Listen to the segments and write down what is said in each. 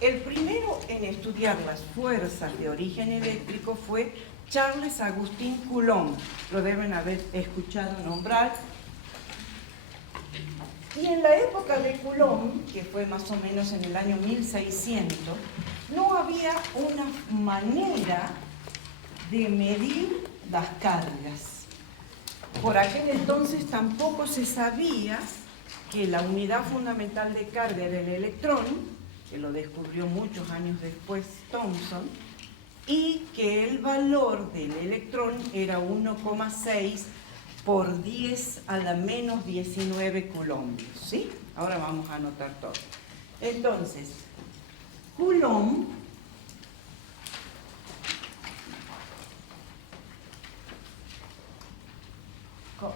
El primero en estudiar las fuerzas de origen eléctrico fue Charles Agustín Coulomb. Lo deben haber escuchado nombrar. Y en la época de Coulomb, que fue más o menos en el año 1600, no había una manera de medir las cargas. Por aquel entonces tampoco se sabía que la unidad fundamental de carga era el electrón, que lo descubrió muchos años después Thomson, y que el valor del electrón era 1,6 por 10 a la menos 19 coulombios, ¿sí? Ahora vamos a anotar todo. Entonces, Coulomb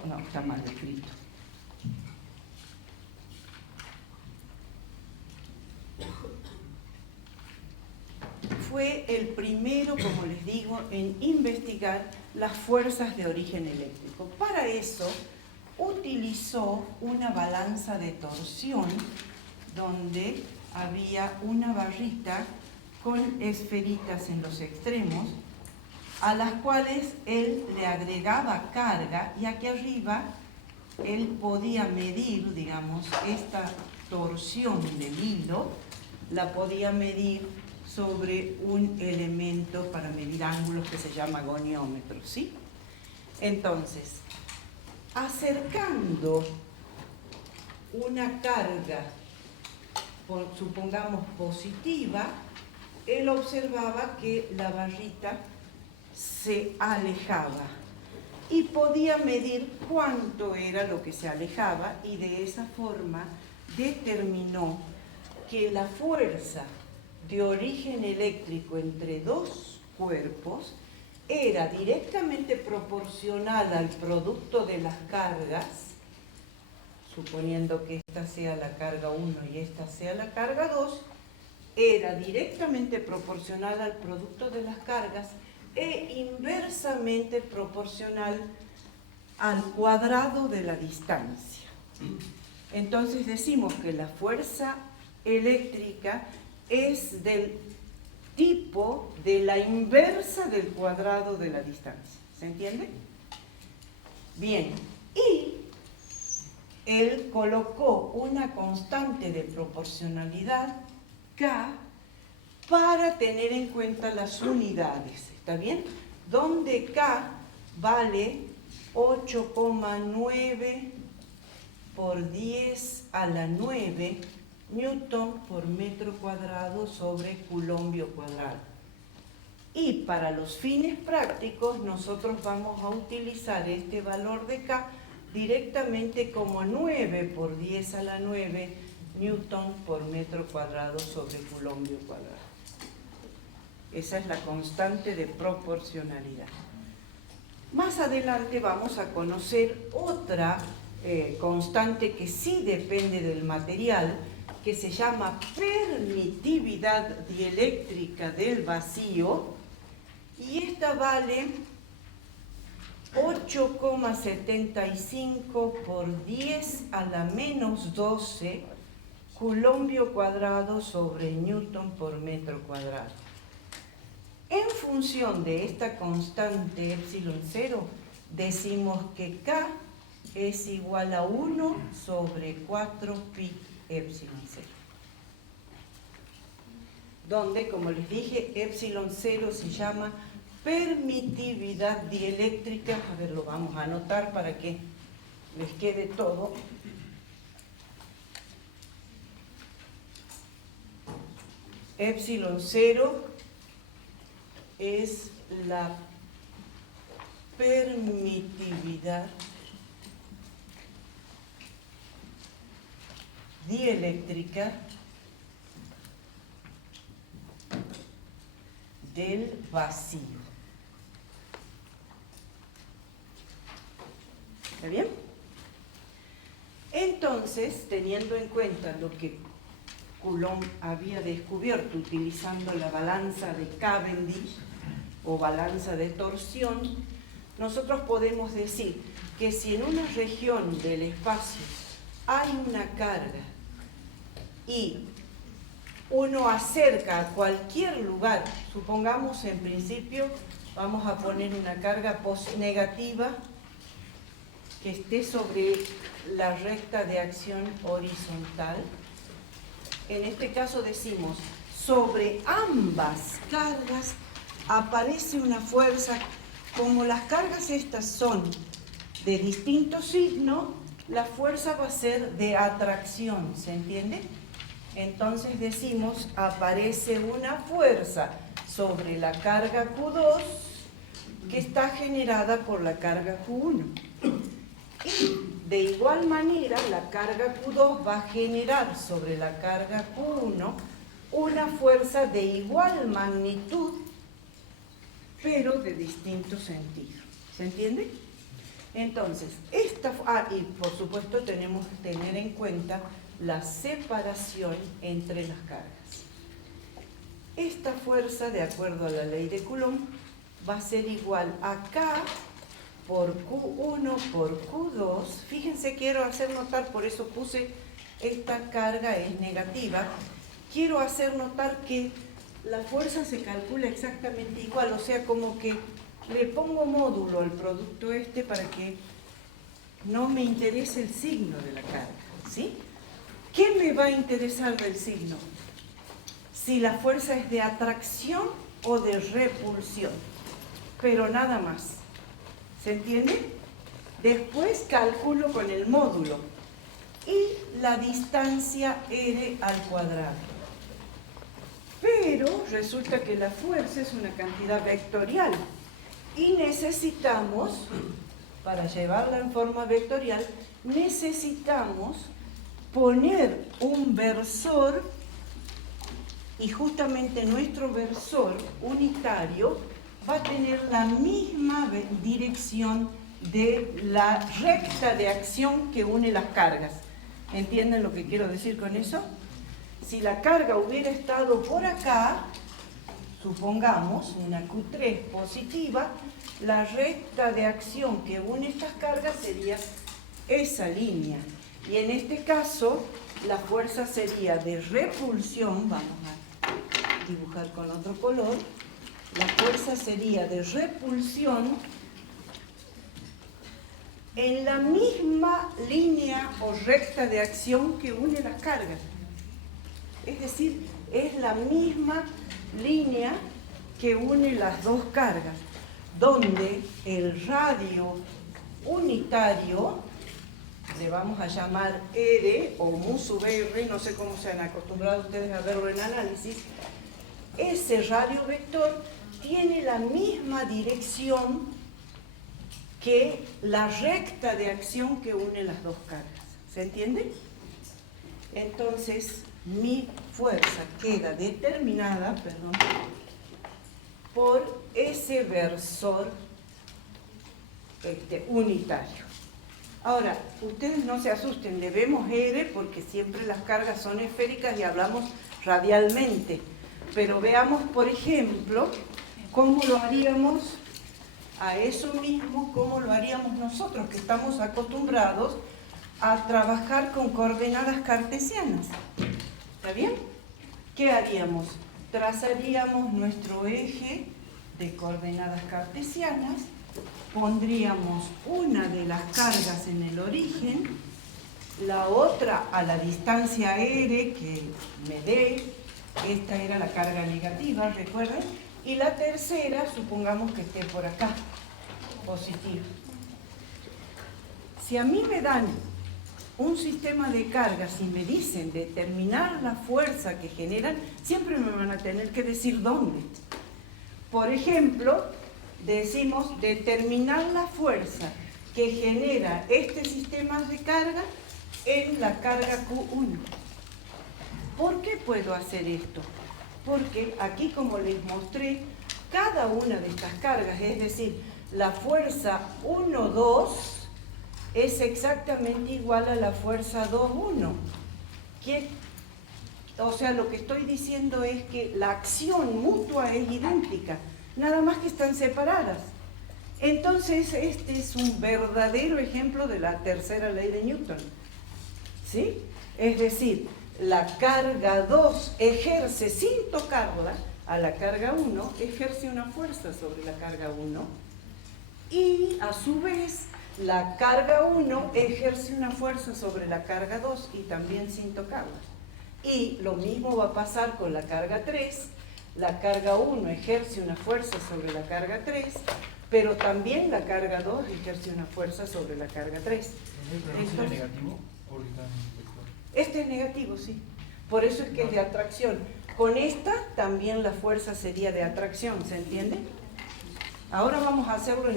no, está mal escrito. Fue el primero, como les digo, en investigar las fuerzas de origen eléctrico. Para eso utilizó una balanza de torsión donde había una barrita con esferitas en los extremos a las cuales él le agregaba carga, y aquí arriba él podía medir, digamos, esta torsión del hilo, la podía medir sobre un elemento para medir ángulos que se llama goniómetro, ¿sí? Entonces, acercando una carga, supongamos positiva, él observaba que la barrita se alejaba y podía medir cuánto era lo que se alejaba, y de esa forma determinó que la fuerza de origen eléctrico entre dos cuerpos era directamente proporcional al producto de las cargas, suponiendo que esta sea la carga 1 y esta sea la carga 2, era directamente proporcional al producto de las cargas e inversamente proporcional al cuadrado de la distancia. Entonces decimos que la fuerza eléctrica es del tipo de la inversa del cuadrado de la distancia. ¿Se entiende? Bien, y él colocó una constante de proporcionalidad K para tener en cuenta las unidades, ¿está bien? Donde K vale 8,9 por 10 a la 9 newton por metro cuadrado sobre coulombio cuadrado. Y para los fines prácticos nosotros vamos a utilizar este valor de K directamente como 9 por 10 a la 9 newton por metro cuadrado sobre coulombio cuadrado. Esa es la constante de proporcionalidad. Más adelante vamos a conocer otra constante que sí depende del material, que se llama permitividad dieléctrica del vacío, y esta vale 8,75 por 10 a la menos 12 coulombio cuadrado sobre newton por metro cuadrado. En función de esta constante epsilon 0, decimos que K es igual a 1 sobre 4 pi epsilon 0. Donde, como les dije, epsilon 0 se llama permitividad dieléctrica. A ver, lo vamos a anotar para que les quede todo. Epsilon 0 es la permitividad dieléctrica del vacío. ¿Está bien? Entonces, teniendo en cuenta lo que Coulomb había descubierto utilizando la balanza de Cavendish o balanza de torsión, nosotros podemos decir que si en una región del espacio hay una carga y uno acerca a cualquier lugar, supongamos en principio, vamos a poner una carga negativa que esté sobre la recta de acción horizontal. En este caso decimos, sobre ambas cargas aparece una fuerza. Como las cargas estas son de distinto signo, la fuerza va a ser de atracción, ¿se entiende? Entonces decimos, aparece una fuerza sobre la carga Q2 que está generada por la carga Q1. Y de igual manera, la carga Q2 va a generar sobre la carga Q1 una fuerza de igual magnitud, pero de distinto sentido. ¿Se entiende? Entonces, y por supuesto tenemos que tener en cuenta la separación entre las cargas. Esta fuerza, de acuerdo a la ley de Coulomb, va a ser igual a K por Q1 por Q2. Fíjense, quiero hacer notar, por eso puse esta carga es negativa. Quiero hacer notar que la fuerza se calcula exactamente igual, o sea, como que le pongo módulo al producto para que no me interese el signo de la carga, ¿sí? ¿Qué me va a interesar del signo? Si la fuerza es de atracción o de repulsión, pero nada más. ¿Se entiende? Después calculo con el módulo y la distancia r al cuadrado. Pero resulta que la fuerza es una cantidad vectorial y necesitamos, para llevarla en forma vectorial, necesitamos poner un versor, y justamente nuestro versor unitario va a tener la misma dirección de la recta de acción que une las cargas. ¿Entienden lo que quiero decir con eso? Si la carga hubiera estado por acá, supongamos una Q3 positiva, la recta de acción que une estas cargas sería esa línea. Y en este caso, la fuerza sería de repulsión, vamos a dibujar con otro color, la fuerza sería de repulsión en la misma línea o recta de acción que une las cargas. Es decir, es la misma línea que une las dos cargas, donde el radio unitario, le vamos a llamar R o mu sub R, no sé cómo se han acostumbrado ustedes a verlo en análisis, ese radio vector tiene la misma dirección que la recta de acción que une las dos cargas. ¿Se entiende? Entonces, mi fuerza queda determinada, por ese versor unitario. Ahora, ustedes no se asusten, le vemos R porque siempre las cargas son esféricas y hablamos radialmente. Pero veamos, por ejemplo, cómo lo haríamos a eso mismo, cómo lo haríamos nosotros, que estamos acostumbrados a trabajar con coordenadas cartesianas. ¿Está bien? ¿Qué haríamos? Trazaríamos nuestro eje de coordenadas cartesianas, pondríamos una de las cargas en el origen, la otra a la distancia r que me dé, esta era la carga negativa, recuerden, y la tercera, supongamos que esté por acá, positiva. Si a mí me dan un sistema de cargas y me dicen determinar la fuerza que generan, siempre me van a tener que decir dónde. Por ejemplo, decimos determinar la fuerza que genera este sistema de carga en la carga Q1. ¿Por qué puedo hacer esto? Porque aquí, como les mostré, cada una de estas cargas, es decir, la fuerza 1,2 es exactamente igual a la fuerza 2,1. O sea, lo que estoy diciendo es que la acción mutua es idéntica, nada más que están separadas. Entonces, este es un verdadero ejemplo de la tercera ley de Newton. ¿Sí? Es decir, la carga 2 ejerce, sin tocarla, a la carga 1, ejerce una fuerza sobre la carga 1, y a su vez, la carga 1 ejerce una fuerza sobre la carga 2 y también sin tocarla. Y lo mismo va a pasar con la carga 3. La carga 1 ejerce una fuerza sobre la carga 3, pero también la carga 2 ejerce una fuerza sobre la carga 3. ¿Es negativo? Este es negativo, sí. Por eso es que es de atracción. Con esta también la fuerza sería de atracción, ¿se entiende? Ahora vamos a hacerlo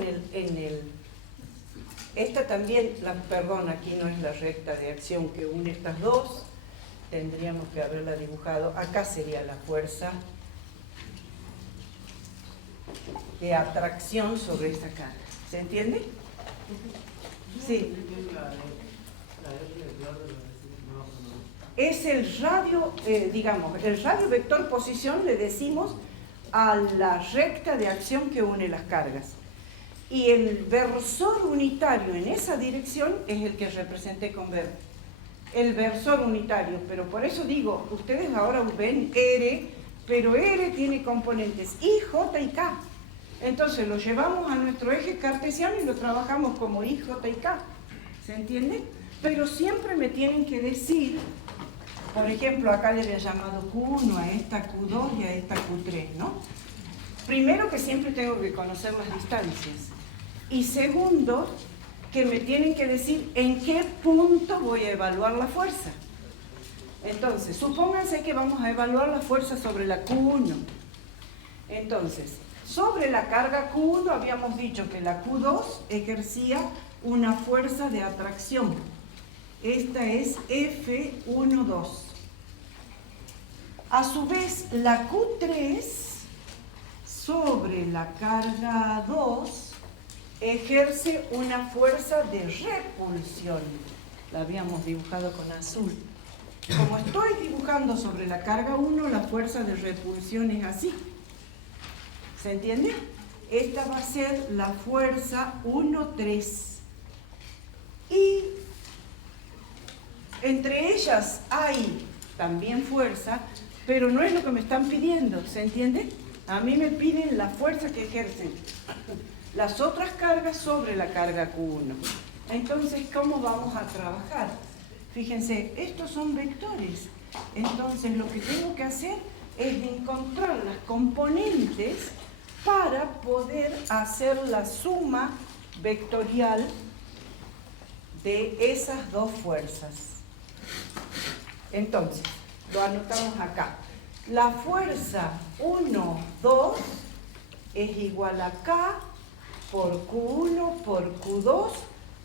esta también, perdón, aquí no es la recta de acción que une estas dos. Tendríamos que haberla dibujado. Acá sería la fuerza de atracción sobre esta carga. ¿Se entiende? Sí. Es el radio, digamos, el radio vector posición le decimos a la recta de acción que une las cargas. Y el versor unitario en esa dirección es el que representé con verde. El versor unitario, pero por eso digo, ustedes ahora ven R, pero R tiene componentes I, J y K. Entonces lo llevamos a nuestro eje cartesiano y lo trabajamos como I, J y K. ¿Se entiende? Pero siempre me tienen que decir, por ejemplo, acá le había llamado Q1, a esta Q2 y a esta Q3, ¿no? Primero que siempre tengo que conocer las distancias. Y segundo, que me tienen que decir en qué punto voy a evaluar la fuerza. Entonces, supónganse que vamos a evaluar la fuerza sobre la Q1. Entonces, sobre la carga Q1 habíamos dicho que la Q2 ejercía una fuerza de atracción. Esta es F12. A su vez, la Q3 sobre la carga 2 ejerce una fuerza de repulsión. La habíamos dibujado con azul. Como estoy dibujando sobre la carga 1, la fuerza de repulsión es así. ¿Se entiende? Esta va a ser la fuerza 1,3. Y entre ellas hay también fuerza, pero no es lo que me están pidiendo, ¿se entiende? A mí me piden la fuerza que ejercen las otras cargas sobre la carga Q1. Entonces, ¿cómo vamos a trabajar? Fíjense, estos son vectores. Entonces, lo que tengo que hacer es encontrar las componentes para poder hacer la suma vectorial de esas dos fuerzas. Entonces, lo anotamos acá. La fuerza 1, 2 es igual a K por Q1 por Q2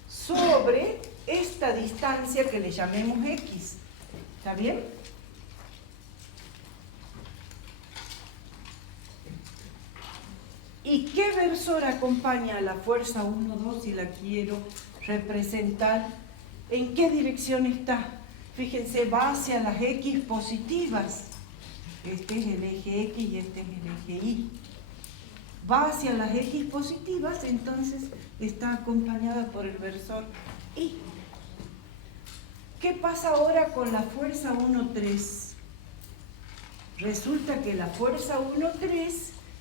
sobre esta distancia que le llamemos X. ¿Está bien? ¿Y qué versor acompaña a la fuerza 1, 2 si la quiero representar? ¿En qué dirección está? Fíjense, va hacia las X positivas. Este es el eje X y este es el eje Y. Va hacia las X positivas, entonces está acompañada por el versor Y. ¿Qué pasa ahora con la fuerza 1,3? Resulta que la fuerza 1,3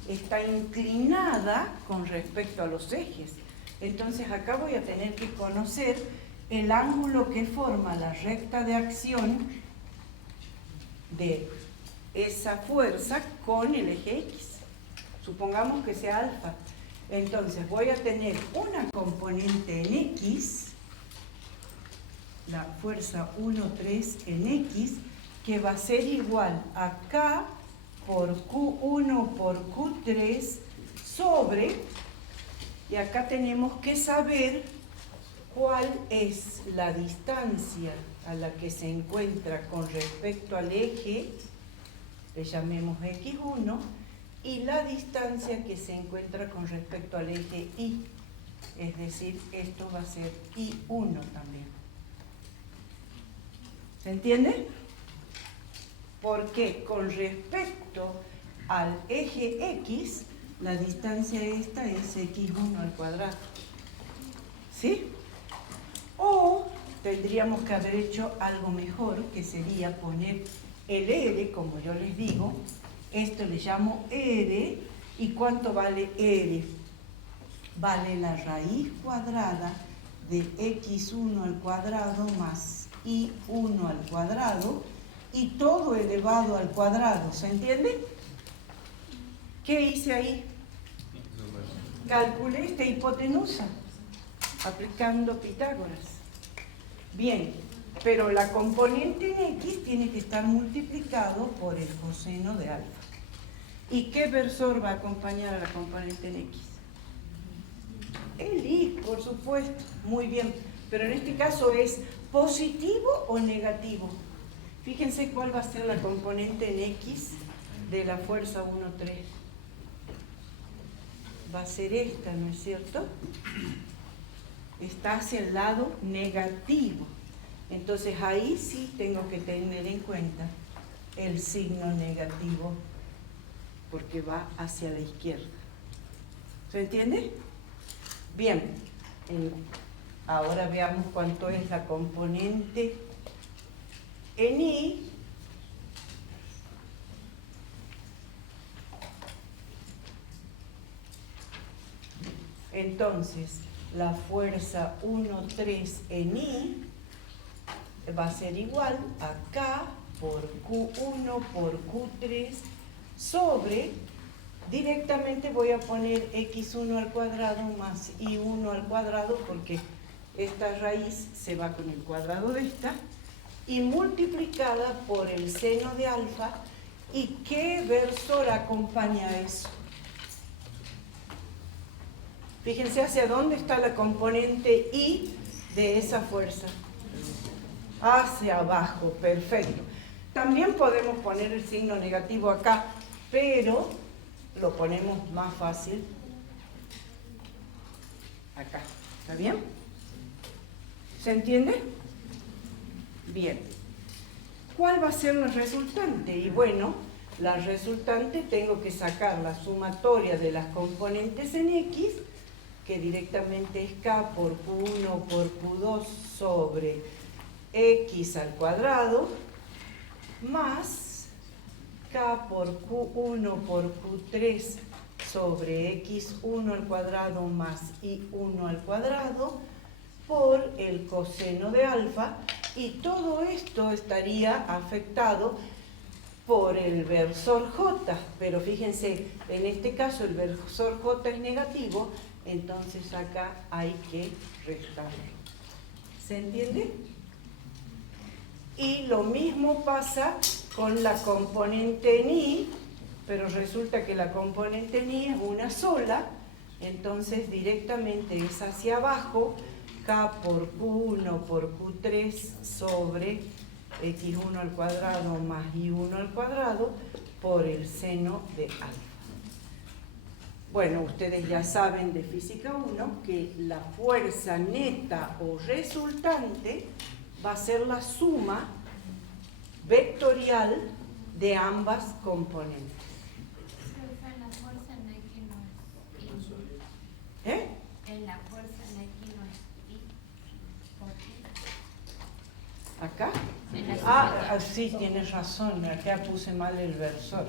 está inclinada con respecto a los ejes. Entonces acá voy a tener que conocer el ángulo que forma la recta de acción de esa fuerza con el eje X. Supongamos que sea alfa. Entonces voy a tener una componente en X, la fuerza 1,3 en X, que va a ser igual a K por Q1 por Q3 sobre, y acá tenemos que saber cuál es la distancia a la que se encuentra con respecto al eje, le llamemos X1, y la distancia que se encuentra con respecto al eje Y. Es decir, esto va a ser I1 también. ¿Se entiende? Porque con respecto al eje X, la distancia esta es X1 al cuadrado. ¿Sí? O tendríamos que haber hecho algo mejor, que sería poner el R, como yo les digo. Esto le llamo R. ¿Y cuánto vale R? Vale la raíz cuadrada de x1 al cuadrado más y1 al cuadrado y todo elevado al cuadrado. ¿Se entiende? ¿Qué hice ahí? Calculé esta hipotenusa aplicando Pitágoras. Bien, pero la componente en x tiene que estar multiplicado por el coseno de alfa. ¿Y qué versor va a acompañar a la componente en x? El y, por supuesto. Muy bien, pero en este caso es positivo o negativo. Fíjense cuál va a ser la componente en x de la fuerza 1, 3. Va a ser esta, ¿no es cierto? Está hacia el lado negativo. Entonces ahí sí tengo que tener en cuenta el signo negativo, porque va hacia la izquierda. ¿Se entiende? Bien, ahora veamos cuánto es la componente en y. Entonces, la fuerza 1, 3 en y va a ser igual a K por Q1 por Q3 sobre, directamente voy a poner x1 al cuadrado más y1 al cuadrado, porque esta raíz se va con el cuadrado de esta, y multiplicada por el seno de alfa. ¿Y qué versor acompaña a eso? Fíjense hacia dónde está la componente y de esa fuerza. Hacia abajo, perfecto. También podemos poner el signo negativo acá, pero lo ponemos más fácil acá. ¿Está bien? ¿Se entiende? Bien. ¿Cuál va a ser la resultante? Y bueno, la resultante tengo que sacar la sumatoria de las componentes en x, que directamente es K por Q1 por Q2 sobre x al cuadrado, más K por Q1 por Q3 sobre x1 al cuadrado más y1 al cuadrado por el coseno de alfa, y todo esto estaría afectado por el versor J, pero fíjense, en este caso el versor J es negativo, entonces acá hay que restarlo. ¿Se entiende? Y lo mismo pasa con la componente en y, pero resulta que la componente en y es una sola, entonces directamente es hacia abajo, K por Q1 por Q3 sobre x1 al cuadrado más y1 al cuadrado por el seno de alfa. Bueno, ustedes ya saben de física 1 que la fuerza neta o resultante va a ser la suma vectorial de ambas componentes. En la fuerza en X no es I. ¿Eh? En la fuerza en X no es I. ¿Por qué? ¿Acá? En la Sí, tienes razón, acá puse mal el versor.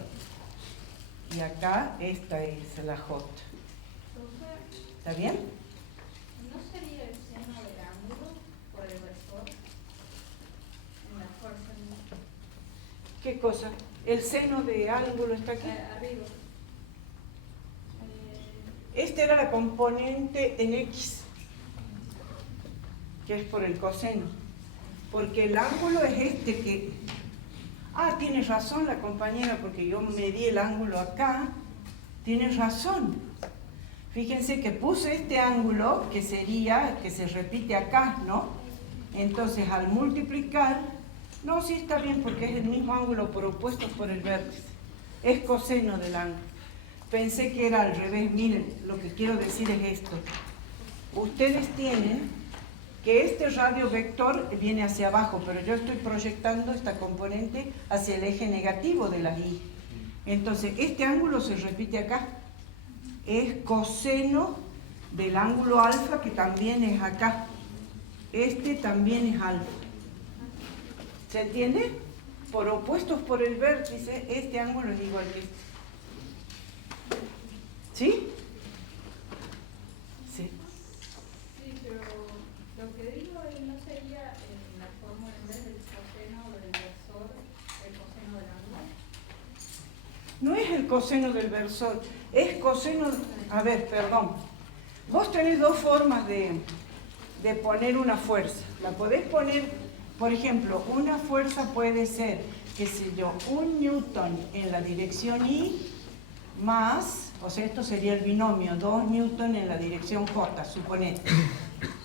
Y acá esta es la J. ¿Está bien? ¿No sería el seno del ángulo por el versor en la fuerza? ¿Qué cosa? ¿El seno de ángulo está aquí? Arriba. Esta era la componente en X, que es por el coseno. Porque el ángulo es este que... Ah, tiene razón la compañera, porque yo medí el ángulo acá. Tiene razón. Fíjense que puse este ángulo, que sería, que se repite acá, ¿no? Entonces, al multiplicar... No, sí está bien, porque es el mismo ángulo por opuestos por el vértice. Es coseno del ángulo. Pensé que era al revés. Miren, lo que quiero decir es esto. Ustedes tienen que este radio vector viene hacia abajo, pero yo estoy proyectando esta componente hacia el eje negativo de la y. Entonces, este ángulo se repite acá. Es coseno del ángulo alfa, que también es acá. este también es alfa. ¿Se entiende? Por opuestos por el vértice, este ángulo es igual que este. ¿Sí? Sí. Sí, pero lo que digo es, ¿no sería la fórmula en vez del coseno del versor, el coseno del ángulo? No es el coseno del versor, es coseno... A ver, perdón. Vos tenés dos formas de poner una fuerza. La podés poner, por ejemplo, una fuerza puede ser, qué sé yo, 1 newton en la dirección Y más, o sea, esto sería el binomio, 2 newton en la dirección J, suponete.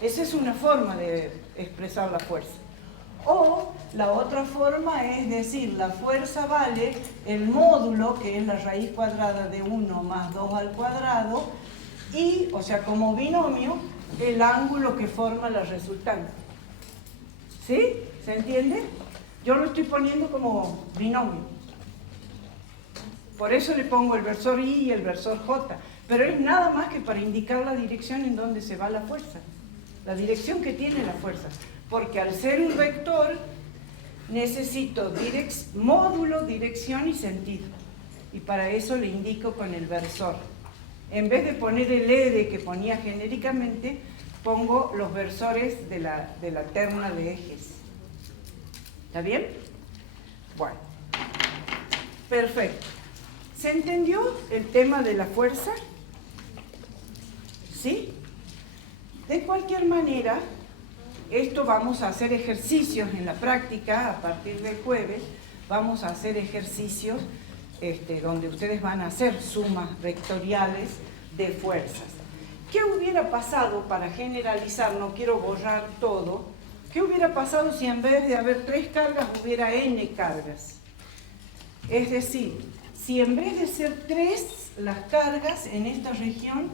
Esa es una forma de expresar la fuerza. O la otra forma es decir, la fuerza vale el módulo, que es la raíz cuadrada de 1 más 2 al cuadrado, y, o sea, como binomio, el ángulo que forma la resultante. ¿Sí? ¿Se entiende? Yo lo estoy poniendo como binomio. Por eso le pongo el versor I y el versor J. Pero es nada más que para indicar la dirección en donde se va la fuerza. La dirección que tiene la fuerza. Porque al ser un vector, necesito módulo, dirección y sentido. Y para eso le indico con el versor. En vez de poner el ED que ponía genéricamente, pongo los versores de la terna de ejes. ¿Está bien? Bueno. Perfecto. ¿Se entendió el tema de la fuerza? ¿Sí? De cualquier manera, esto vamos a hacer ejercicios en la práctica a partir del jueves. Vamos a hacer ejercicios donde ustedes van a hacer sumas vectoriales de fuerzas. ¿Qué hubiera pasado, para generalizar, no quiero borrar todo, qué hubiera pasado si en vez de haber 3 cargas hubiera n cargas? Es decir, si en vez de ser 3 las cargas en esta región,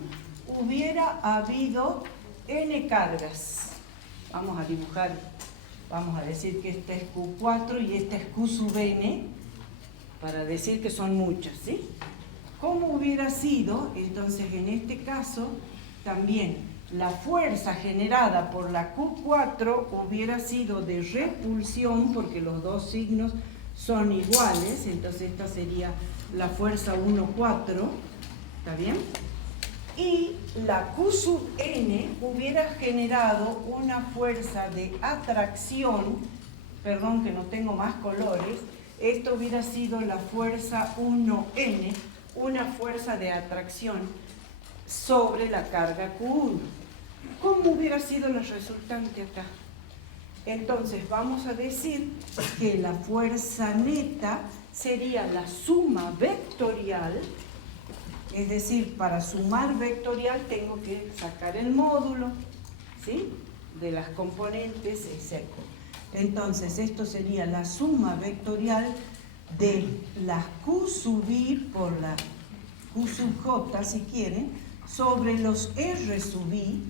hubiera habido n cargas. Vamos a dibujar, vamos a decir que esta es Q4 y esta es Q sub n, para decir que son muchas, ¿sí? ¿Cómo hubiera sido? Entonces, en este caso, también la fuerza generada por la Q4 hubiera sido de repulsión, porque los dos signos son iguales, entonces esta sería la fuerza 1,4, ¿está bien? Y la Q sub n hubiera generado una fuerza de atracción, perdón que no tengo más colores, esto hubiera sido la fuerza 1n, una fuerza de atracción sobre la carga Q1. ¿Cómo hubiera sido la resultante acá? Entonces vamos a decir que la fuerza neta sería la suma vectorial, es decir, para sumar vectorial tengo que sacar el módulo, ¿sí?, de las componentes, etc. Entonces esto sería la suma vectorial de la Q sub I por la Q sub J, si quieren, sobre los R sub I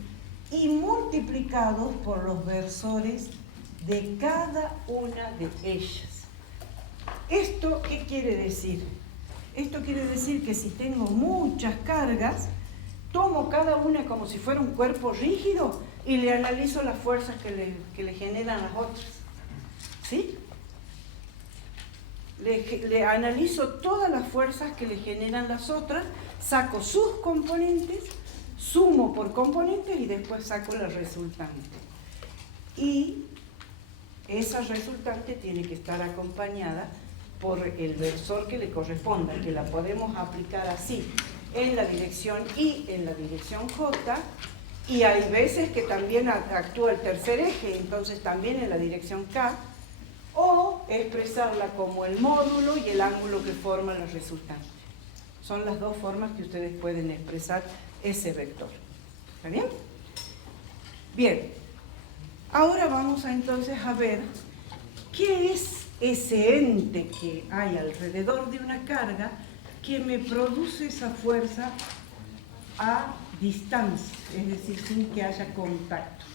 y multiplicados por los versores de cada una de ellas. ¿Esto qué quiere decir? Esto quiere decir que si tengo muchas cargas, tomo cada una como si fuera un cuerpo rígido y le analizo las fuerzas que le generan las otras. ¿Sí? Le analizo todas las fuerzas que le generan las otras, saco sus componentes, sumo por componentes y después saco la resultante. Y esa resultante tiene que estar acompañada por el versor que le corresponda, que la podemos aplicar así, en la dirección I, en la dirección J, y hay veces que también actúa el tercer eje, entonces también en la dirección K, o expresarla como el módulo y el ángulo que forma la resultante. Son las dos formas que ustedes pueden expresar ese vector. ¿Está bien? Bien. Ahora vamos entonces a ver qué es ese ente que hay alrededor de una carga que me produce esa fuerza a distancia, es decir, sin que haya contacto.